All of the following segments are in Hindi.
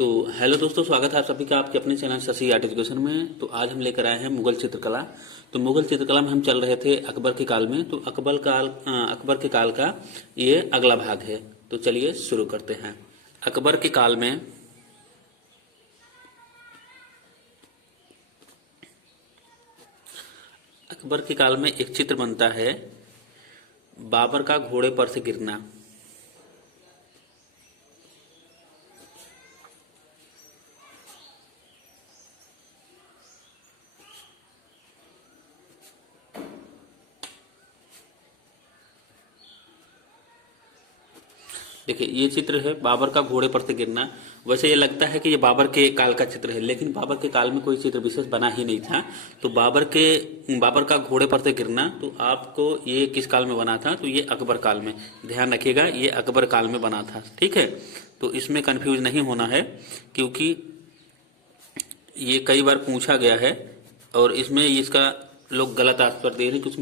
तो हेलो दोस्तों, स्वागत है आप सभी का आपके अपने चैनल शशि आर्ट एजुकेशन में। तो आज हम लेकर आए हैं मुगल चित्रकला। तो मुगल चित्रकला में हम चल रहे थे अकबर के काल में। तो अकबर के काल का ये अगला भाग है। तो चलिए शुरू करते हैं। अकबर के काल में एक चित्र बनता है, बाबर का घोड़े पर से गिरना। देखिए, ये चित्र है बाबर का घोड़े पर से गिरना। वैसे ये लगता है कि ये बाबर के काल का चित्र है, लेकिन बाबर के काल में कोई चित्र विशेष बना ही नहीं था। तो बाबर का घोड़े पर से गिरना, तो आपको ये किस काल में बना था? तो ये अकबर काल में। ध्यान रखिएगा, ये अकबर काल में बना था। ठीक है, तो इसमें कंफ्यूज नहीं होना है, क्योंकि ये कई बार पूछा गया है और इसमें इसका लोग गलत आंसर दे रहे हैं कुछ,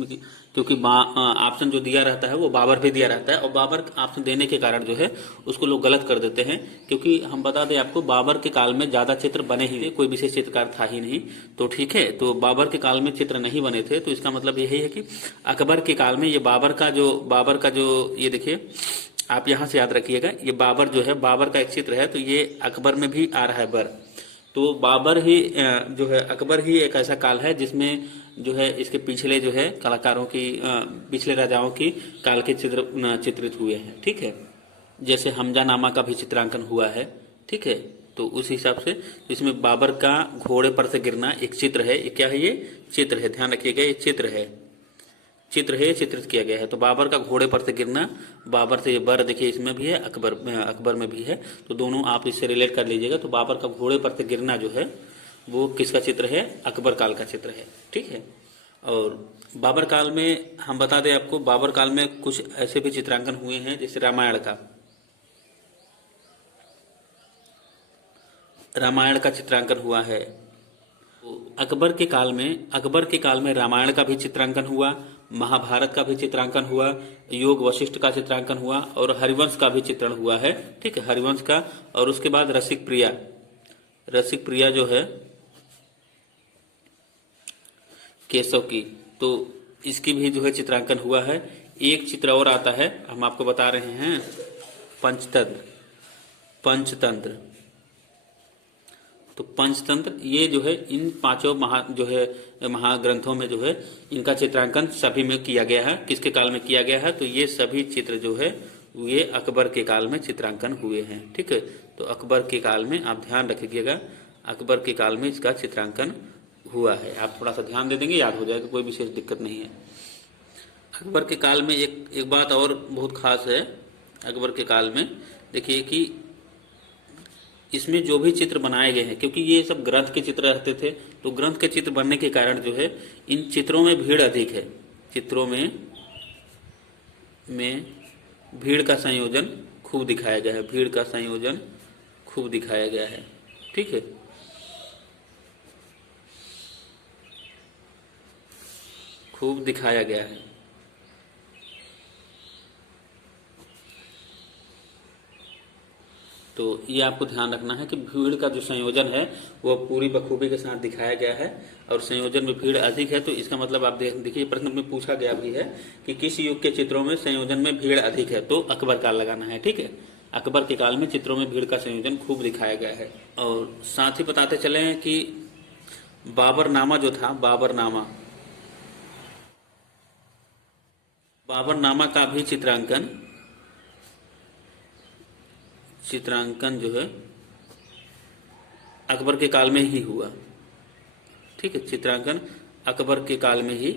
क्योंकि ऑप्शन जो दिया रहता है वो बाबर पे दिया रहता है, और बाबर ऑप्शन देने के कारण जो है उसको लोग गलत कर देते हैं। क्योंकि हम बता दें आपको, बाबर के काल में ज्यादा चित्र बने ही नहीं, कोई विशेष चित्रकार था ही नहीं। तो ठीक है, तो बाबर के काल में चित्र नहीं बने थे, तो इसका मतलब यही है कि अकबर के काल में ये बाबर का जो ये देखिए, आप यहाँ से याद रखिएगा, ये बाबर जो है, बाबर का एक चित्र है, तो ये अकबर में भी आ रहा है बर। तो बाबर ही जो है, अकबर ही एक ऐसा काल है जिसमें जो है इसके पिछले जो है कलाकारों की, पिछले राजाओं की काल के चित्र चित्रित हुए हैं। ठीक है, जैसे हमजा नामा का भी चित्रांकन हुआ है। ठीक है, तो उस हिसाब से तो इसमें बाबर का घोड़े पर से गिरना एक चित्र है। ये क्या है? ये चित्र है, ध्यान रखिएगा, ये चित्र है, चित्रित किया गया है। तो बाबर का घोड़े पर से गिरना, बाबर से ये बर देखिए इसमें भी है, अकबर में भी है, तो दोनों आप इससे रिलेट कर लीजिएगा। तो बाबर का घोड़े पर से गिरना जो है वो किसका चित्र है? अकबर काल का चित्र है। ठीक है, और बाबर काल में हम बता दें आपको, बाबर काल में कुछ ऐसे भी चित्रांकन हुए हैं, जैसे रामायण का चित्रांकन हुआ है। तो अकबर के काल में रामायण का भी चित्रांकन हुआ, महाभारत का भी चित्रांकन हुआ, योग वशिष्ठ का चित्रांकन हुआ, और हरिवंश का भी चित्रण हुआ है। ठीक है, हरिवंश का। और उसके बाद रसिक प्रिया जो है केशव की, तो इसकी भी जो है चित्रांकन हुआ है। एक चित्र और आता है, हम आपको बता रहे हैं, पंचतंत्र। तो पंचतंत्र ये जो है इन पांचों महाग्रंथों में जो है इनका चित्रांकन सभी में किया गया है। किसके काल में किया गया है? तो ये सभी चित्र जो है ये अकबर के काल में चित्रांकन हुए हैं। ठीक है, तो अकबर के काल में आप ध्यान रखिएगा, अकबर के काल में इसका चित्रांकन हुआ है। आप थोड़ा सा ध्यान दे देंगे, याद हो जाएगा, कोई विशेष दिक्कत नहीं है। अकबर के काल में एक बात और बहुत खास है। अकबर के काल में देखिए कि इसमें जो भी चित्र बनाए गए हैं, क्योंकि ये सब ग्रंथ के चित्र रहते थे, तो ग्रंथ के चित्र बनने के कारण जो है इन चित्रों में भीड़ अधिक है। चित्रों में भीड़ का संयोजन खूब दिखाया गया है, भीड़ का संयोजन खूब दिखाया गया है। ठीक है, खूब दिखाया गया है। तो ये आपको ध्यान रखना है कि भीड़ का जो संयोजन है वो पूरी बखूबी के साथ दिखाया गया है, और संयोजन में भीड़ अधिक है। तो इसका मतलब आप देखिए, प्रश्न में पूछा गया भी है कि किस युग के चित्रों में संयोजन में भीड़ अधिक है, तो अकबर काल लगाना है। ठीक है, अकबर के काल में चित्रों में भीड़ का संयोजन खूब दिखाया गया है। और साथ ही बताते चले कि बाबरनामा जो था, बाबरनामा का भी चित्रांकन जो है अकबर के काल में ही हुआ। ठीक है, चित्रांकन अकबर के काल में ही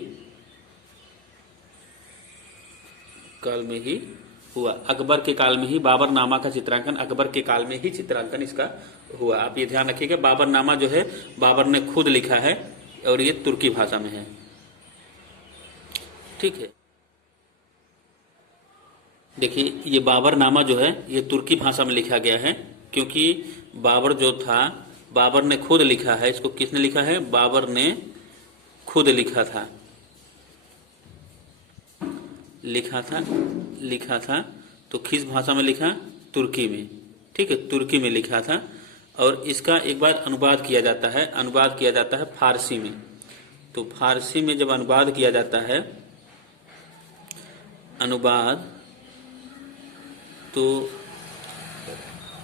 हुआ। अकबर के काल में ही बाबरनामा का चित्रांकन, अकबर के काल में ही चित्रांकन इसका हुआ। आप ये ध्यान रखिएगा, बाबरनामा जो है बाबर ने खुद लिखा है, और ये तुर्की भाषा में है। ठीक है, देखिए ये बाबरनामा जो है ये तुर्की भाषा में लिखा गया है, क्योंकि बाबर जो था, बाबर ने खुद लिखा है। इसको किसने लिखा है? बाबर ने खुद लिखा था, तो किस भाषा में लिखा? तुर्की में। ठीक है, तुर्की में लिखा था। और इसका एक बार अनुवाद किया जाता है, अनुवाद किया जाता है फारसी में। तो फारसी में जब अनुवाद किया जाता है, अनुवाद, तो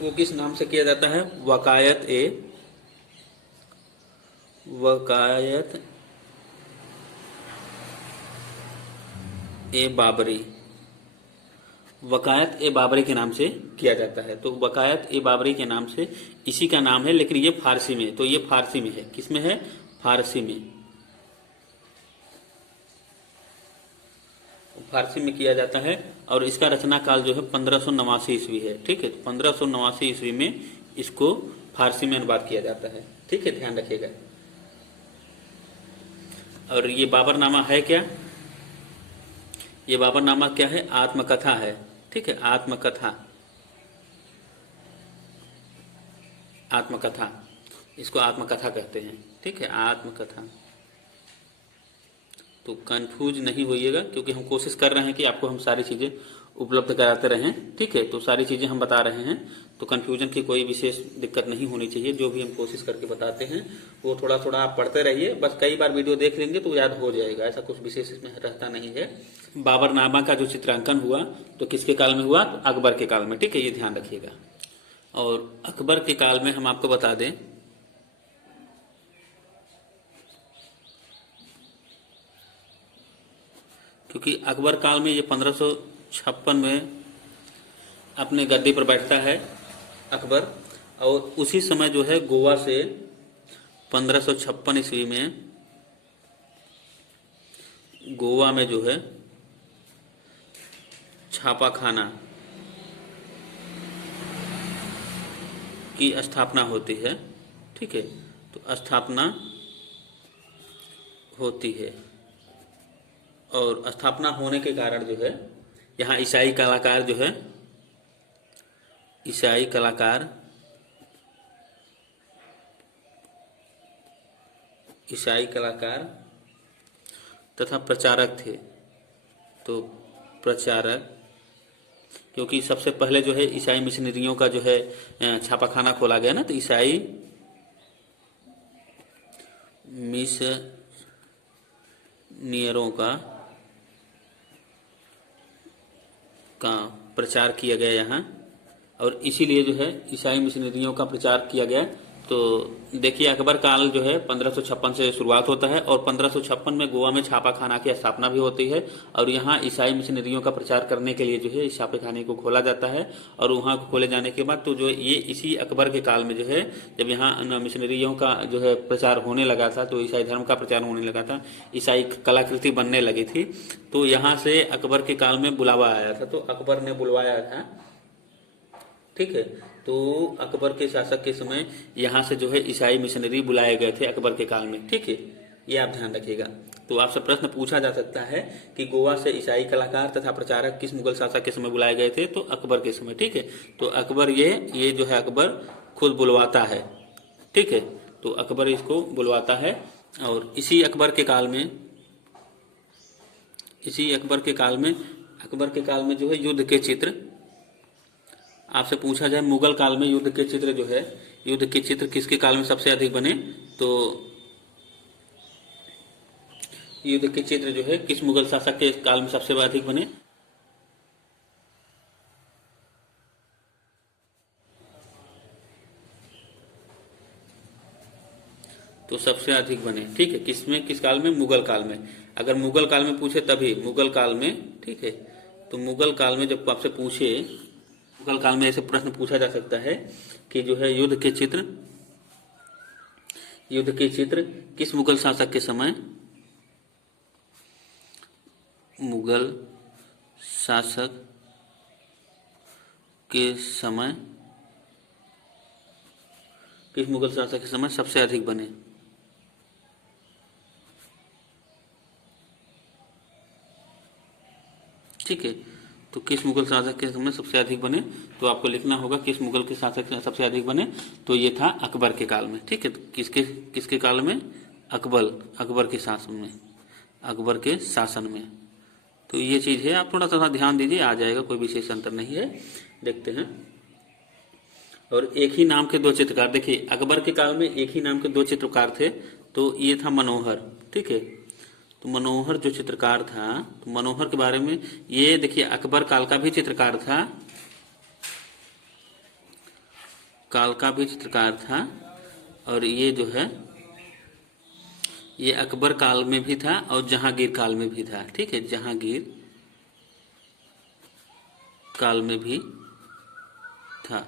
वो किस नाम से किया जाता है? वकायत ए बाबरी, वकायत ए बाबरी के नाम से किया जाता है। तो वकायत ए बाबरी के नाम से इसी का नाम है, लेकिन ये फारसी में, तो ये फारसी में है। किसमें है? फारसी में, फारसी में किया जाता है। और इसका रचना काल जो है 1589 ईस्वी है। ठीक है, 1589 ईस्वी में इसको फारसी में अनुवाद किया जाता है। ठीक है, ध्यान रखिएगा। और ये बाबरनामा है क्या? ये बाबरनामा क्या है? आत्मकथा है। ठीक है, आत्मकथा, आत्मकथा, इसको आत्मकथा कहते हैं। ठीक है, आत्मकथा। तो कंफ्यूज नहीं होइएगा, क्योंकि हम कोशिश कर रहे हैं कि आपको हम सारी चीज़ें उपलब्ध कराते रहें। ठीक है, तो सारी चीज़ें हम बता रहे हैं, तो कंफ्यूजन की कोई विशेष दिक्कत नहीं होनी चाहिए। जो भी हम कोशिश करके बताते हैं वो थोड़ा थोड़ा आप पढ़ते रहिए, बस कई बार वीडियो देख लेंगे तो याद हो जाएगा, ऐसा कुछ विशेष इसमें रहता नहीं है। बाबरनामा का जो चित्रांकन हुआ तो किसके काल में हुआ? तो अकबर के काल में। ठीक है, ये ध्यान रखिएगा। और अकबर के काल में हम आपको बता दें, क्योंकि अकबर काल में ये 1556 में अपने गद्दी पर बैठता है अकबर, और उसी समय जो है गोवा से 1556 ईस्वी में गोवा में जो है छापाखाना की स्थापना होती है। ठीक है, तो स्थापना होती है, और स्थापना होने के कारण जो है यहाँ ईसाई कलाकार जो है, ईसाई कलाकार, ईसाई कलाकार तथा प्रचारक थे। तो प्रचारक, क्योंकि सबसे पहले जो है ईसाई मिशनरियों का जो है छापाखाना खोला गया ना, तो ईसाई मिशनियरों का प्रचार किया गया यहाँ, और इसीलिए जो है ईसाई मिशनरियों का प्रचार किया गया। तो देखिए, अकबर काल जो है 1556 से शुरुआत होता है, और 1556 में गोवा में छापाखाना की स्थापना भी होती है, और यहाँ ईसाई मिशनरियों का प्रचार करने के लिए जो है इस छापेखाने को खोला जाता है। और वहाँ खोले जाने के बाद तो जो ये इसी अकबर के काल में जो है, जब यहाँ मिशनरियों का जो है प्रचार होने लगा था, तो ईसाई धर्म का प्रचार होने लगा था, ईसाई कलाकृति बनने लगी थी, तो यहाँ से अकबर के काल में बुलावा आया था, तो अकबर ने बुलवाया था। ठीक है, तो अकबर के शासक के समय यहाँ से जो है ईसाई मिशनरी बुलाए गए थे अकबर के काल में। ठीक है, ये आप ध्यान रखिएगा। तो आपसे प्रश्न पूछा जा सकता है कि गोवा से ईसाई कलाकार तथा प्रचारक किस मुगल शासक के समय बुलाए गए थे? तो अकबर के समय। ठीक है, तो अकबर ये जो है अकबर खुद बुलवाता है। ठीक है, तो अकबर इसको बुलवाता है, और इसी अकबर के काल में, अकबर के काल में जो है युद्ध के चित्र, आपसे पूछा जाए मुगल काल में युद्ध के चित्र जो है, युद्ध के चित्र किसके काल में सबसे अधिक बने? तो युद्ध के चित्र जो है किस मुगल शासक के काल में सबसे अधिक बने? तो सबसे अधिक बने। ठीक है, किसमें, किस काल में? मुगल काल में। अगर मुगल काल में पूछे तभी, मुगल काल में। ठीक है, तो मुगल काल में जब आपसे पूछे, मुगल काल में ऐसे प्रश्न पूछा जा सकता है कि जो है युद्ध के चित्र किस मुगल शासक के समय, मुगल शासक के समय, किस मुगल शासक के समय सबसे अधिक बने? ठीक है, तो किस मुगल शासक के समय सबसे अधिक बने? तो आपको लिखना होगा किस मुगल के शासक सबसे अधिक बने, तो ये था अकबर के काल में। ठीक है, तो किसके काल में? अकबर के शासन में, अकबर के शासन में। तो ये चीज़ है, आप थोड़ा सा ध्यान दीजिए, आ जाएगा, कोई विशेष अंतर नहीं है। देखते हैं, और एक ही नाम के दो चित्रकार, देखिए अकबर के काल में एक ही नाम के दो चित्रकार थे, तो ये था मनोहर, ठीक है। तो मनोहर जो चित्रकार था, तो मनोहर के बारे में ये देखिए अकबर काल का भी चित्रकार था, काल का भी चित्रकार था, और ये जो है ये अकबर काल में भी था और जहांगीर काल में भी था, ठीक है, जहांगीर काल में भी था।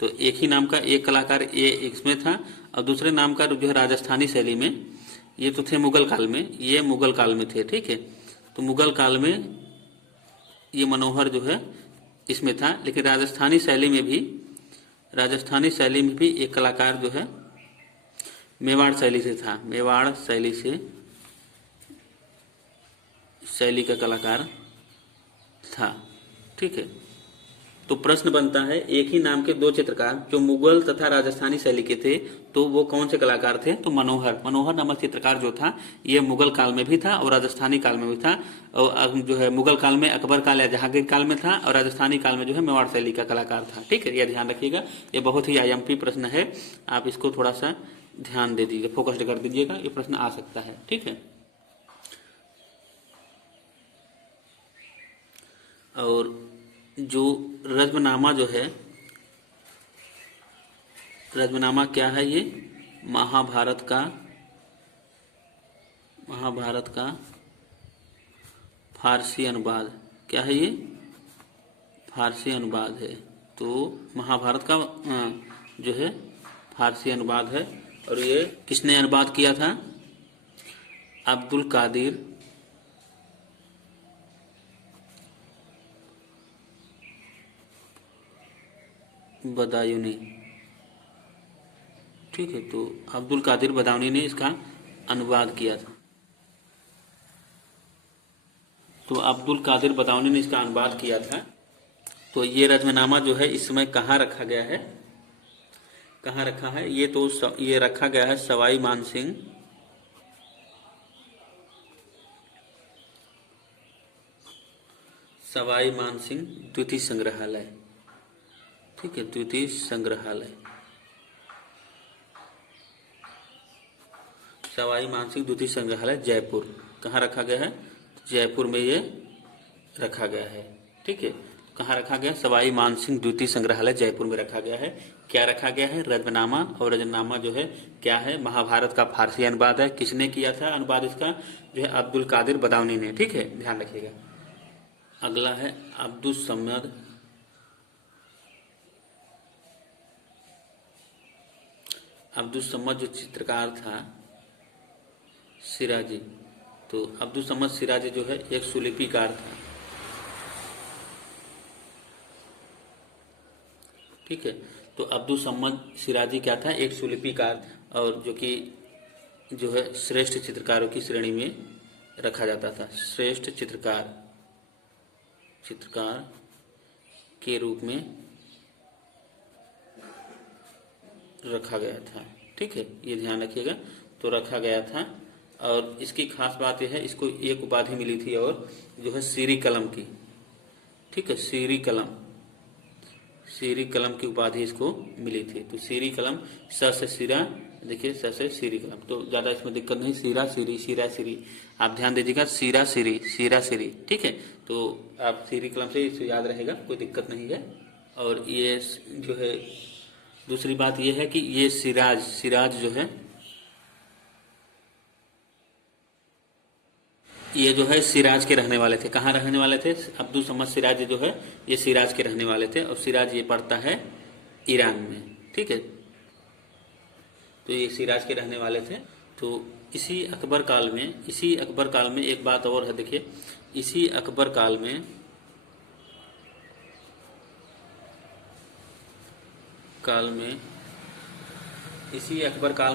तो एक ही नाम का एक कलाकार ये इसमें था, और दूसरे नाम का जो है राजस्थानी शैली में, ये तो थे मुगल काल में, ये मुगल काल में थे, ठीक है। तो मुगल काल में ये मनोहर जो है इसमें था, लेकिन राजस्थानी शैली में भी एक कलाकार जो है मेवाड़ शैली से था, मेवाड़ शैली का कलाकार था, ठीक है। तो प्रश्न बनता है एक ही नाम के दो चित्रकार जो मुगल तथा राजस्थानी शैली के थे, तो वो कौन से कलाकार थे? तो मनोहर नामक चित्रकार जो था ये मुगल काल में भी था और राजस्थानी काल में भी था, और जो है मुगल काल में अकबर काल या जहांगीर काल में था, और राजस्थानी काल में जो है मेवाड़ शैली का कलाकार था, ठीक है। यह ध्यान रखिएगा, ये बहुत ही आईएमपी प्रश्न है, आप इसको थोड़ा सा ध्यान दे दीजिए, फोकस्ड कर दीजिएगा, ये प्रश्न आ सकता है, ठीक है। और जो रज्मनामा जो है, रज्मनामा क्या है? ये महाभारत का फारसी अनुवाद, क्या है ये? फारसी अनुवाद है। तो महाभारत का जो है फारसी अनुवाद है, और ये किसने अनुवाद किया था? अब्दुल कादिर बदायूनी, ठीक है। तो अब्दुल कादिर बदायूनी ने इसका अनुवाद किया था। तो अब्दुल कादिर बदायूनी ने इसका अनुवाद किया था। तो ये रज्मनामा जो है इस समय कहाँ रखा गया है? कहाँ रखा है? ये रखा गया है सवाई मानसिंह द्वितीय संग्रहालय, ठीक है, द्वितीय संग्रहालय, सवाई मानसिंह द्वितीय संग्रहालय जयपुर। कहाँ रखा गया है? जयपुर में ये रखा गया है, ठीक है। कहाँ रखा गया? सवाई मानसिंह द्वितीय संग्रहालय जयपुर में रखा गया है। क्या रखा गया है? रज्मनामा, और रज्मनामा जो है क्या है? महाभारत का फारसी अनुवाद है। किसने किया था अनुवाद इसका? जो है अब्दुल कादिर बदायूनी ने, ठीक है, ध्यान रखिएगा। अगला है अब्दुल समद जो चित्रकार था सिराजी। तो अब्दुल समद सिराजी जो है एक सुलिपिकार था, ठीक है। तो अब्दुल समद सिराजी क्या था? एक सुलिपिकार, और जो कि जो है श्रेष्ठ चित्रकारों की श्रेणी में रखा जाता था, श्रेष्ठ चित्रकार के रूप में रखा गया था, ठीक है, ये ध्यान रखिएगा। तो रखा गया था, और इसकी खास बात यह है इसको एक उपाधि मिली थी, और जो है सीरी कलम की, ठीक है, सीरी कलम की उपाधि इसको मिली थी। तो सीरी कलम, स से सिरा, देखिए स से सीरी कलम, तो ज्यादा इसमें दिक्कत नहीं, सीरा सीरी, आप ध्यान दीजिएगा, सीरा सीरी, ठीक है। तो आप सीरी कलम से इसे याद रहेगा, कोई दिक्कत नहीं है। और ये जो है दूसरी बात यह है कि ये सिराज जो है, ये जो है सिराज के रहने वाले थे। कहाँ रहने वाले थे? अब्दुल समद सिराज जो है ये सिराज के रहने वाले थे, और सिराज ये पड़ता है ईरान में, ठीक है। तो ये सिराज के रहने वाले थे। तो इसी अकबर काल में एक बात और है, देखिए इसी अकबर काल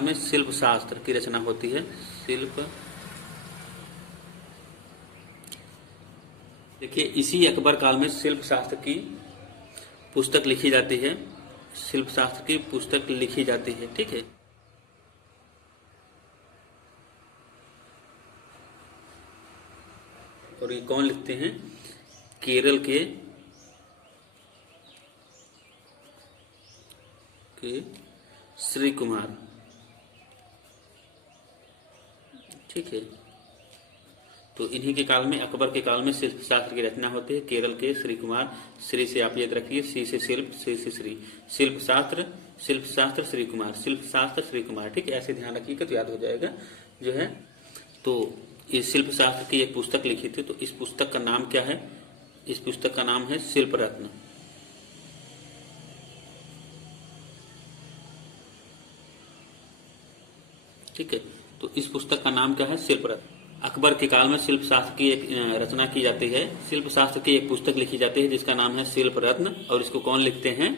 में शिल्प शास्त्र की रचना होती है। देखिए इसी अकबर काल में शिल्प शास्त्र की पुस्तक लिखी जाती है, ठीक है। और ये कौन लिखते हैं? के श्री कुमार, ठीक है। तो इन्हीं के काल में, अकबर के काल में शिल्प शास्त्र की रचना होती है। केरल के श्री कुमार, श्री से आप याद रखिए, सी से शिल्प, श्री से श्री, शिल्प शास्त्र श्री कुमार, शिल्प शास्त्र श्री कुमार, ठीक है। ऐसे ध्यान रखिएगा तो याद हो जाएगा जो है। तो इस शिल्प शास्त्र की एक पुस्तक लिखी थी, तो इस पुस्तक का नाम क्या है? इस पुस्तक का नाम है शिल्प रत्न, ठीक है। तो इस पुस्तक का नाम क्या है? शिल्प रत्न। अकबर के काल में शिल्प शास्त्र की एक रचना की जाती है, शिल्प शास्त्र की एक पुस्तक लिखी जाती है जिसका नाम है शिल्प रत्न, और इसको कौन लिखते हैं?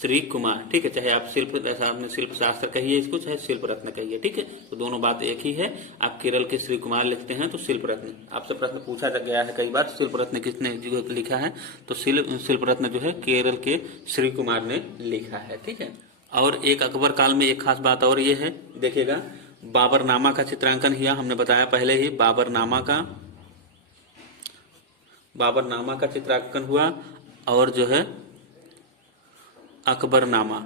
श्री कुमार, ठीक है। चाहे आप शिल्प शास्त्र कहिए इसको, चाहे शिल्प रत्न कहिए, ठीक है। तो दोनों बात एक ही है। आप केरल के श्री कुमार लिखते हैं तो शिल्प रत्न। आपसे प्रश्न पूछा गया है कई बार, शिल्प रत्न किसने जो लिखा है? तो शिल्प रत्न जो है केरल के श्री कुमार ने लिखा है, ठीक है। और एक अकबर काल में एक खास बात और ये है, देखिएगा, बाबरनामा का चित्रांकन किया, हमने बताया पहले ही। बाबरनामा का चित्रांकन हुआ, और जो है अकबरनामा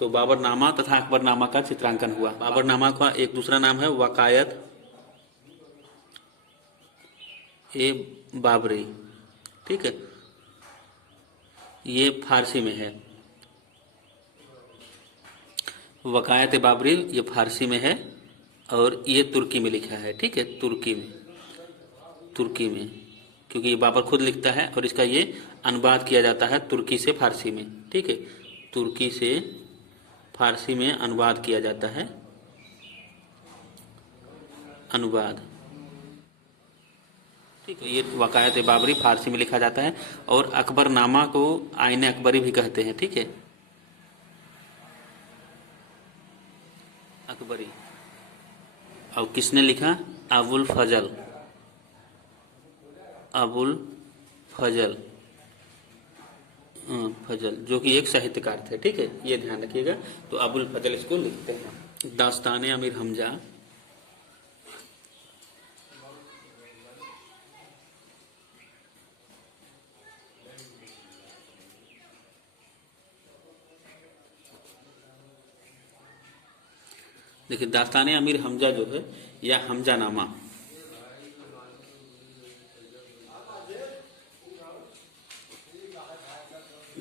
तो बाबरनामा तथा अकबरनामा का चित्रांकन हुआ। बाबरनामा का एक दूसरा नाम है वकायत ए बाबरी, ठीक है। ये फारसी में है, वकायत ए बाबरी ये फारसी में है, और ये तुर्की में लिखा है, ठीक है। तुर्की में, क्योंकि ये बाबर खुद लिखता है, और इसका ये अनुवाद किया जाता है तुर्की से फारसी में, ठीक है। तुर्की से फारसी में अनुवाद किया जाता है, अनुवाद, ठीक है। ये वकायत बाबरी फारसी में लिखा जाता है, और अकबरनामा को आईने अकबरी भी कहते हैं, ठीक है। अकबरी, और किसने लिखा? अबुल फजल, जो कि एक साहित्यकार थे, ठीक है। ये ध्यान रखिएगा। तो अबुल फजल इसको लिखते हैं। दास्तान अमीर हमजा, देखिए, दास्तान अमीर हमजा जो है, या हमजा नामा,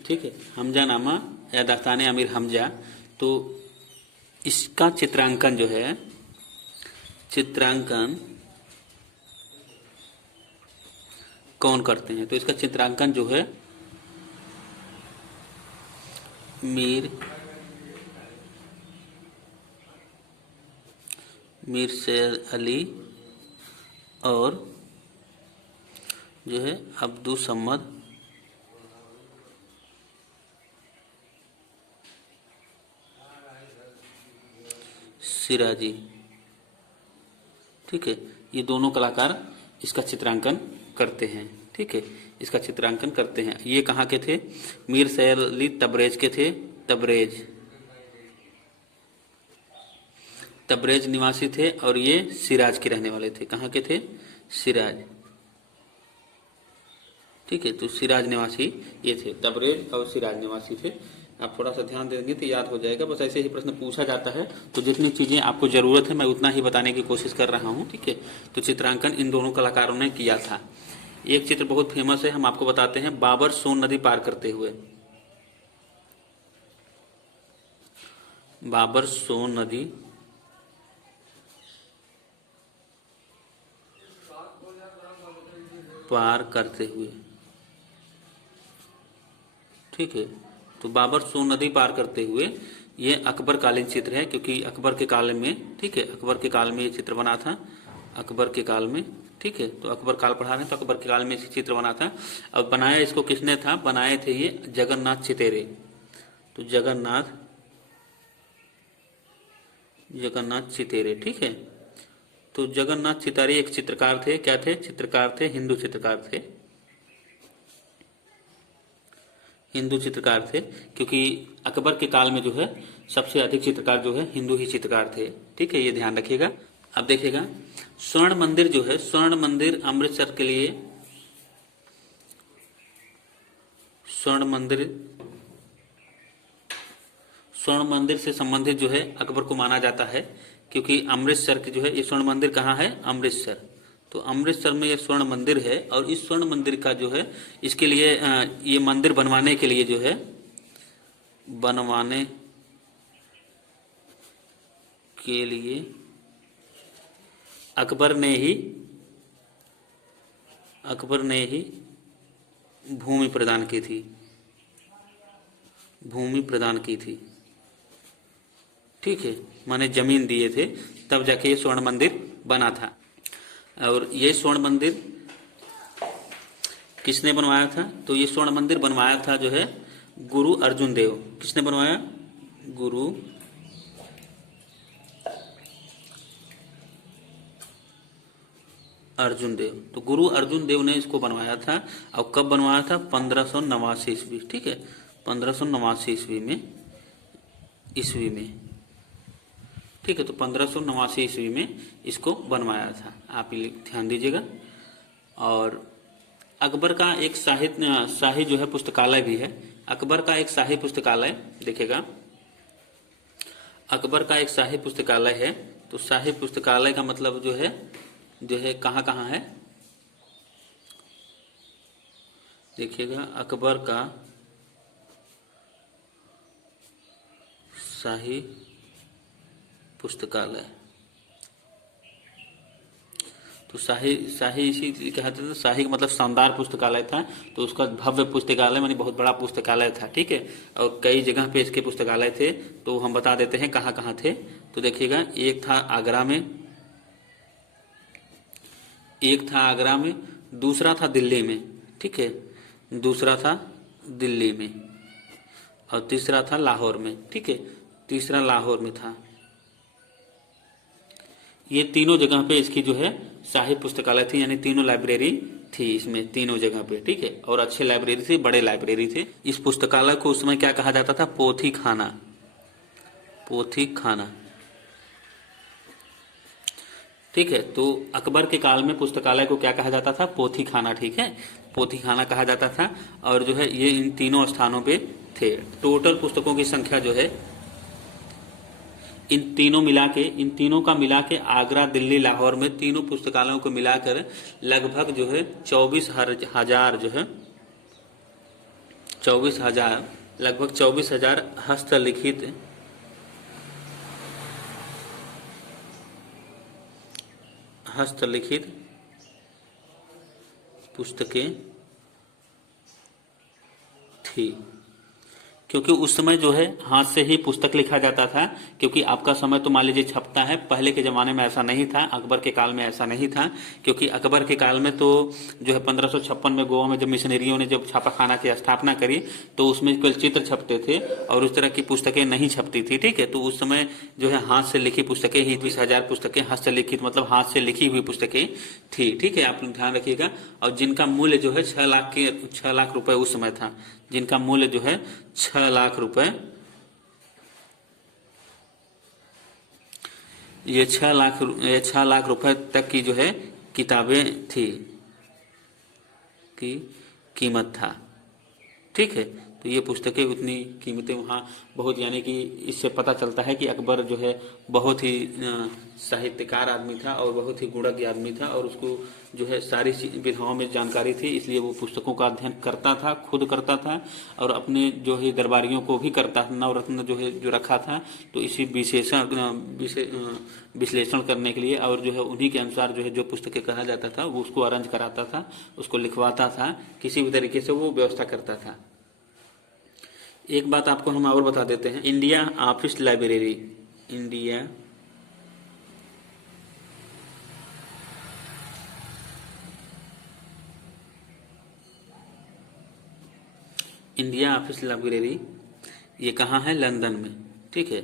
ठीक है, हमजा नामा या दास्तान अमीर हमजा। तो इसका चित्रांकन जो है, चित्रांकन कौन करते हैं? तो इसका चित्रांकन जो है मीर शेर अली और जो है अब्दुल सम्मद सिराजी, ठीक है। ये दोनों कलाकार इसका चित्रांकन करते हैं, ठीक है। इसका चित्रांकन करते हैं। ये कहाँ के थे? मीर सैर अली तबरेज के थे, तबरेज निवासी थे, और ये सिराज के रहने वाले थे। कहाँ के थे? सिराज, ठीक है। तो सिराज निवासी ये थे, तबरेज और सिराज निवासी थे। आप थोड़ा सा ध्यान देंगे तो याद हो जाएगा। बस ऐसे ही प्रश्न पूछा जाता है, तो जितनी चीजें आपको जरूरत है मैं उतना ही बताने की कोशिश कर रहा हूँ, ठीक है। तो चित्रांकन इन दोनों कलाकारों ने किया था। एक चित्र बहुत फेमस है, हम आपको बताते हैं। बाबर सोन नदी पार करते हुए, बाबर सोन नदी पार करते हुए, ठीक है। तो बाबर सोन नदी पार करते हुए, ये अकबर कालीन चित्र है, क्योंकि अकबर के काल में, ठीक है, अकबर के काल में ये चित्र बना था, अकबर के काल में, ठीक है। तो अकबर काल पढ़ा रहे हैं, तो अकबर के काल में ये चित्र बना था। अब बनाया इसको किसने था? बनाए थे ये जगन्नाथ चितेरे। तो जगन्नाथ चितेरे, ठीक है। तो जगन्नाथ चितारी एक चित्रकार थे। क्या थे? चित्रकार थे, हिंदू चित्रकार थे, हिंदू चित्रकार थे, क्योंकि अकबर के काल में जो है सबसे अधिक चित्रकार जो है हिंदू ही चित्रकार थे, ठीक है। ये ध्यान रखिएगा। अब देखिएगा, स्वर्ण मंदिर जो है, स्वर्ण मंदिर अमृतसर के लिए स्वर्ण मंदिर, स्वर्ण मंदिर से संबंधित जो है अकबर को माना जाता है, क्योंकि अमृतसर के जो है ये स्वर्ण मंदिर कहाँ है, अमृतसर। तो अमृतसर में ये स्वर्ण मंदिर है, और इस स्वर्ण मंदिर का जो है इसके लिए ये मंदिर बनवाने के लिए जो है, बनवाने के लिए अकबर ने ही भूमि प्रदान की थी, भूमि प्रदान की थी, ठीक है, माने जमीन दिए थे, तब जाके ये स्वर्ण मंदिर बना था। और ये स्वर्ण मंदिर किसने बनवाया था, तो ये स्वर्ण मंदिर बनवाया था जो है गुरु अर्जुन देव। किसने बनवाया, गुरु अर्जुन देव। तो गुरु अर्जुन देव ने इसको बनवाया था। और कब बनवाया था, 1589 ईस्वी, ठीक है, 1589 ईस्वी में, ठीक है। तो 1589 ईस्वी में इसको बनवाया था, आप ध्यान दीजिएगा। और अकबर का एक शाही जो है पुस्तकालय भी है। अकबर का एक शाही पुस्तकालय देखिएगा, अकबर का एक शाही पुस्तकालय है। तो शाही पुस्तकालय का मतलब जो है कहाँ कहाँ है, देखिएगा, अकबर का शाही पुस्तकालय। तो शाही इसी कहते थे, शाही का मतलब शानदार पुस्तकालय था, तो उसका भव्य पुस्तकालय मानी बहुत बड़ा पुस्तकालय था, ठीक है। और कई जगह पे इसके पुस्तकालय थे, तो हम बता देते हैं कहाँ कहाँ थे। तो देखिएगा, एक था आगरा में, दूसरा था दिल्ली में, ठीक है, दूसरा था दिल्ली में, और तीसरा था लाहौर में, ठीक है, तीसरा लाहौर में था। ये तीनों जगह पे इसकी जो है शाही पुस्तकालय थी, यानी तीनों लाइब्रेरी थी इसमें, तीनों जगह पे, ठीक है। और अच्छे लाइब्रेरी थे, बड़े लाइब्रेरी थे। इस पुस्तकालय को उस समय क्या कहा जाता था, पोथी खाना, पोथी खाना, ठीक है। तो अकबर के काल में पुस्तकालय को क्या कहा जाता था, पोथी खाना, ठीक है, पोथी खाना कहा जाता था। और जो है ये इन तीनों स्थानों पे थे। टोटल पुस्तकों की संख्या जो है इन तीनों का मिला के आगरा, दिल्ली, लाहौर में तीनों पुस्तकालयों को मिलाकर लगभग जो है 24,000 जो है 24,000 लगभग 24,000 हस्तलिखित पुस्तकें थी। क्योंकि उस समय जो है हाथ से ही पुस्तक लिखा जाता था, क्योंकि आपका समय तो मान लीजिए छपता है, पहले के ज़माने में ऐसा नहीं था, अकबर के काल में ऐसा नहीं था। क्योंकि अकबर के काल में तो जो है 1556 में गोवा में जब मिशनरियों ने जब छापाखाना की स्थापना करी, तो उसमें केवल चित्र छपते थे और उस तरह की पुस्तकें नहीं छपती थी, ठीक है। तो उस समय जो है हाथ से लिखी पुस्तकें ही 20,000 पुस्तकें हस्तलिखित मतलब हाथ से लिखी हुई पुस्तकें थी, ठीक है, आप ध्यान रखिएगा। और जिनका मूल्य जो है 6 लाख रुपए उस समय था, जिनका मूल्य जो है 6 लाख रुपए, ये 6 लाख रुपए तक की जो है किताबें थी, की कीमत था, ठीक है। तो ये पुस्तकें उतनी कीमतें वहाँ बहुत, यानी कि इससे पता चलता है कि अकबर जो है बहुत ही साहित्यकार आदमी था और बहुत ही गुणज्ञ आदमी था, और उसको जो है सारी विधाओं में जानकारी थी, इसलिए वो पुस्तकों का अध्ययन करता था, खुद करता था, और अपने जो है दरबारियों को भी करता था। नवरत्न जो है जो रखा था, तो इसी विश्लेषण करने के लिए, और जो है उन्हीं के अनुसार जो है जो पुस्तकें कहा जाता था वो उसको अरेंज कराता था, उसको लिखवाता था, किसी भी तरीके से वो व्यवस्था करता था। एक बात आपको हम और बता देते हैं, India office library, India office library ये कहाँ है, लंदन में, ठीक है।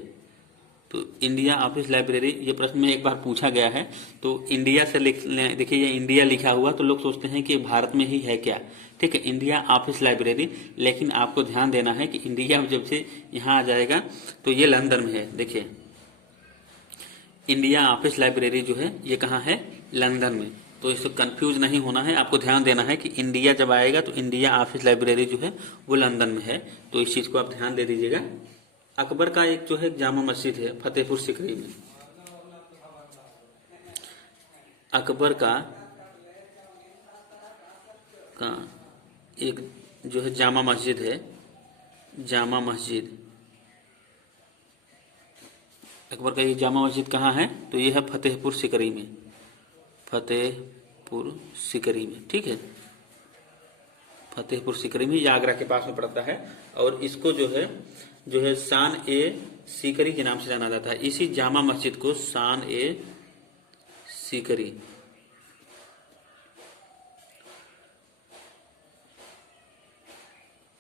तो इंडिया ऑफिस लाइब्रेरी, ये प्रश्न में एक बार पूछा गया है, तो इंडिया से देखिए ये इंडिया लिखा हुआ, तो लोग सोचते हैं कि भारत में ही है क्या, ठीक है, इंडिया ऑफिस लाइब्रेरी। लेकिन आपको ध्यान देना है कि इंडिया जब से यहाँ आ जाएगा तो ये लंदन में है। देखिए इंडिया ऑफिस लाइब्रेरी जो है ये कहाँ है, लंदन में। तो इससे कंफ्यूज नहीं होना है, आपको ध्यान देना है कि इंडिया जब आएगा तो इंडिया ऑफिस लाइब्रेरी जो है वो लंदन में है, तो इस चीज़ को आप ध्यान दे दीजिएगा। अकबर का एक जो है जामा मस्जिद है फतेहपुर सीकरी में। अकबर का एक जो है जामा मस्जिद है, जामा मस्जिद, अकबर का ये जामा मस्जिद कहाँ है? तो ये है फतेहपुर सीकरी में, फतेहपुर सीकरी में, ठीक है, फतेहपुर सीकरी में, ये आगरा के पास में पड़ता है। और इसको जो है शान ए सीकरी के नाम से जाना जाता है। इसी जामा मस्जिद को शान ए सीकरी,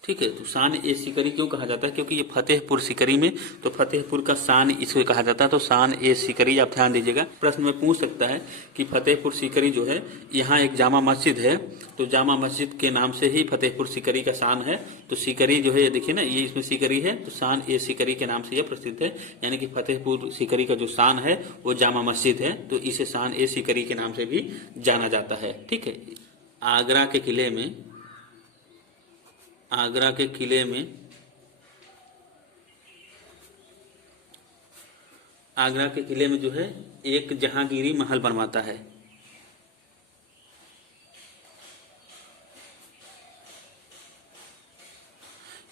ठीक है। तो शान ए सीकरी क्यों कहा जाता है? क्योंकि ये फतेहपुर सीकरी में, तो फतेहपुर का शान इसको कहा जाता है, तो शान ए सीकरी आप ध्यान दीजिएगा। प्रश्न में पूछ सकता है कि फतेहपुर सीकरी जो है यहाँ एक जामा मस्जिद है, तो जामा मस्जिद के नाम से ही फतेहपुर सीकरी का शान है। तो सीकरी जो है ये देखिए ना, ये इसमें सीकरी है, तो शान ए सीकरी के नाम से यह प्रसिद्ध है। यानी कि फतेहपुर सीकरी का जो शान है वो जामा मस्जिद है, तो इसे शान ए सीकरी के नाम से भी जाना जाता है, ठीक है। आगरा के किले में, आगरा के किले में, आगरा के किले में जो है एक जहांगीरी महल बनवाता है।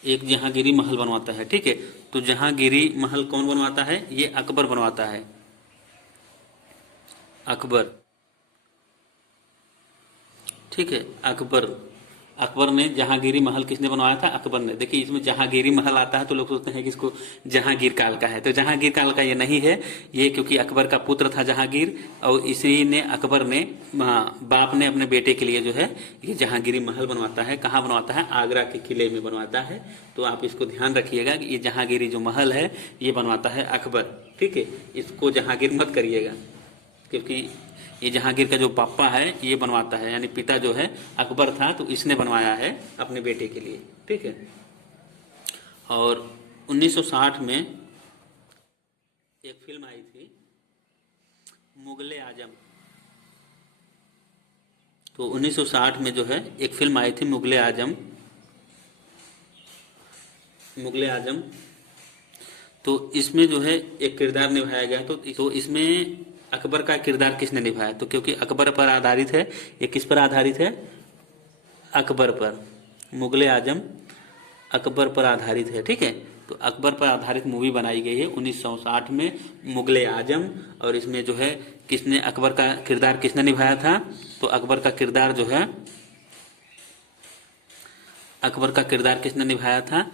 एक जहांगीरी महल बनवाता है, ठीक है। तो जहांगीरी महल कौन बनवाता है? ये अकबर बनवाता है, अकबर, ठीक है, अकबर। अकबर ने जहांगीरी महल किसने बनवाया था? अकबर ने। देखिए इसमें जहांगीरी महल आता है तो लोग सोचते हैं कि इसको जहांगीर काल का है, तो जहांगीर काल का ये नहीं है। ये क्योंकि अकबर का पुत्र था जहांगीर, और इसी ने अकबर ने बाप ने अपने बेटे के लिए जो है ये जहांगीरी महल बनवाता है। कहाँ बनवाता है? आगरा के किले में बनवाता है। तो आप इसको ध्यान रखिएगा कि ये जहांगीरी जो महल है ये बनवाता है अकबर, ठीक है। इसको जहांगीर मत करिएगा, क्योंकि ये जहांगीर का जो पापा है ये बनवाता है, यानी पिता जो है अकबर था, तो इसने बनवाया है अपने बेटे के लिए, ठीक है। और 1960 में एक फिल्म आई थी मुगले आजम, तो 1960 में जो है एक फिल्म आई थी मुगले आजम, मुगले आजम। तो इसमें जो है एक किरदार निभाया गया, तो इसमें अकबर का किरदार किसने निभाया? तो क्योंकि अकबर पर आधारित है, ये किस पर आधारित है? अकबर पर। मुगले आजम अकबर पर आधारित है, ठीक है। तो अकबर पर आधारित मूवी बनाई गई है 1960 में, मुगले आजम। और इसमें जो है किसने अकबर का किरदार किसने निभाया था? तो अकबर का किरदार जो है, अकबर का किरदार किसने निभाया था?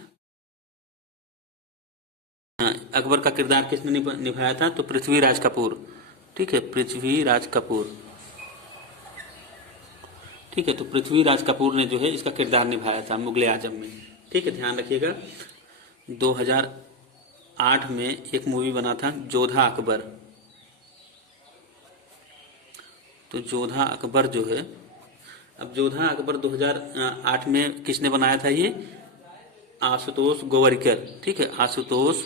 अकबर का किरदार किसने निभाया था? तो पृथ्वीराज कपूर, ठीक है, पृथ्वीराज कपूर, ठीक है। तो पृथ्वीराज कपूर ने जो है इसका किरदार निभाया था मुगले आजम में, ठीक है, ध्यान रखिएगा। 2008 में एक मूवी बना था जोधा अकबर, तो जोधा अकबर जो है, अब जोधा अकबर 2008 में किसने बनाया था? ये आशुतोष गोवरिकर, ठीक है, आशुतोष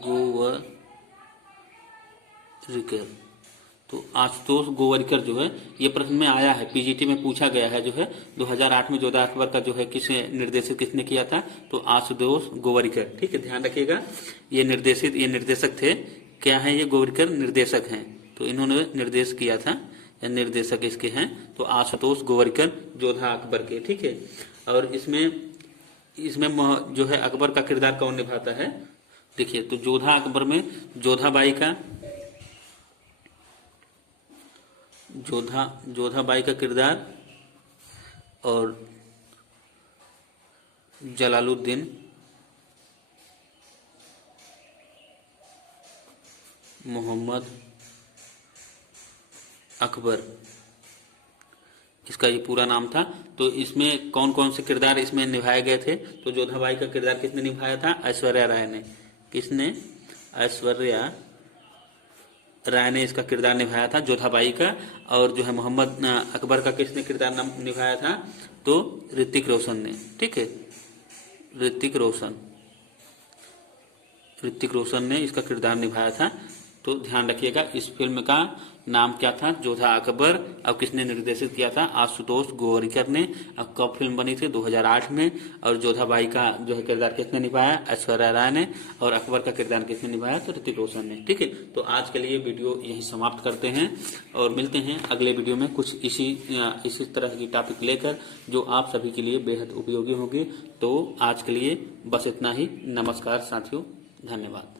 गोवरिकर। तो आशुतोष गोवरिकर जो है ये प्रश्न में आया है, पीजीटी में पूछा गया है जो है 2008 में जोधा अकबर का जो है किसने निर्देशित किसने किया था? तो आशुतोष गोवरिकर, ठीक है, ध्यान रखिएगा। ये निर्देशक थे, क्या है ये? गोवरिकर निर्देशक हैं, तो इन्होंने निर्देश किया था, या निर्देशक इसके हैं, तो आशुतोष गोवरिकर जोधा अकबर के, ठीक है। और इसमें जो है अकबर का किरदार कौन निभाता है? देखिए, तो जोधा अकबर में जोधाबाई का किरदार, और जलालुद्दीन मोहम्मद अकबर, इसका ये पूरा नाम था। तो इसमें कौन कौन से किरदार इसमें निभाए गए थे? तो जोधाबाई का किरदार किसने निभाया था? ऐश्वर्या राय ने। किसने? ऐश्वर्या राय ने इसका किरदार निभाया था जोधाबाई का। और जो है मोहम्मद अकबर का किसने किरदार निभाया था? तो ऋतिक रोशन ने, ठीक है, ऋतिक रोशन ने इसका किरदार निभाया था। तो तो ध्यान रखिएगा। इस फिल्म का नाम क्या था? जोधा अकबर। अब किसने निर्देशित किया था? आशुतोष गोवारिकर ने। अब कब फिल्म बनी थी? 2008 में। और जोधा बाई का जो है किरदार किसने निभाया? ऐश्वर्या राय ने। और अकबर का किरदार किसने निभाया? तो ऋतिक रोशन ने। ठीक है, तो आज के लिए वीडियो यही समाप्त करते हैं और मिलते हैं अगले वीडियो में कुछ इसी तरह की टॉपिक लेकर जो आप सभी के लिए बेहद उपयोगी होगी। तो आज के लिए बस इतना ही। नमस्कार साथियों, धन्यवाद।